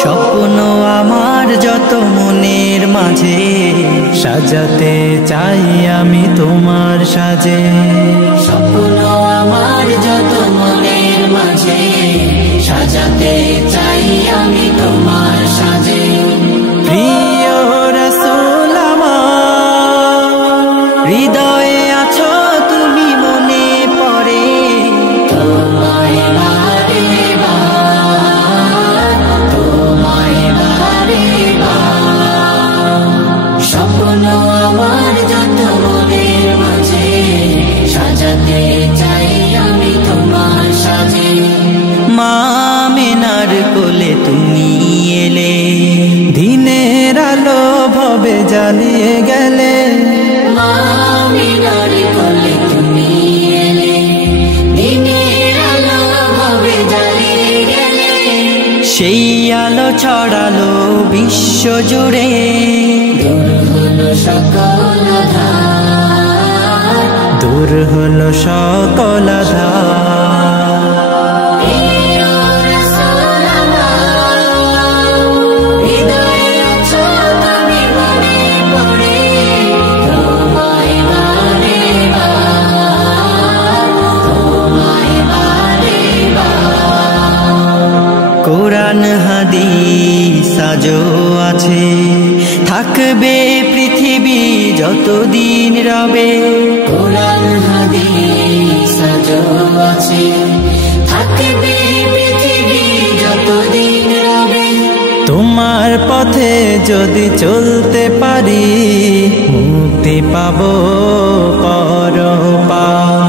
স্বপ্ন আমার যত মনের মাঝে সাজাতে চাই আমি তোমার সাজে। স্বপ্ন আমার যত মনের মাঝে সাজাতে চাই আমি তোমার সাজে। প্রিয় রাসূল আমার হৃদয়ে আছো তুমি, মনে পড়ে তোমায় বারে বার, তোমায় বারে বার। স্বপ্ন আমার যত মনের মাঝে সাজাতে চাই আমি তোমার সাজে। মা আমিনার কোলে তুমি এলে, দিনের আলো ভবে জ্বালিয়ে গেলে। মা আমিনার কোলে তুমি এলে, দিনের আলো ভবে জ্বালিয়ে গেলে। সেই আলো ছড়ালো বিশ্ব জুড়ে, দূর হলো সকল আঁধার, দূর হলো সকল আঁধার। প্রিয় রাসূল আমার, হৃদয়ে আছো তুমি, মনে পড়ে তোমায় বারে বার, তোমায় বারে বার। কোরআন হাদিস আজও আছে, থাকবে পৃথিবী যতদিন রবে। কোরআন হাদিস আজও আছে, থাকবে পৃথিবী যতদিন রবে। তোমার পথে যদি চলতে পারি, মুক্তি পাবো পরপার।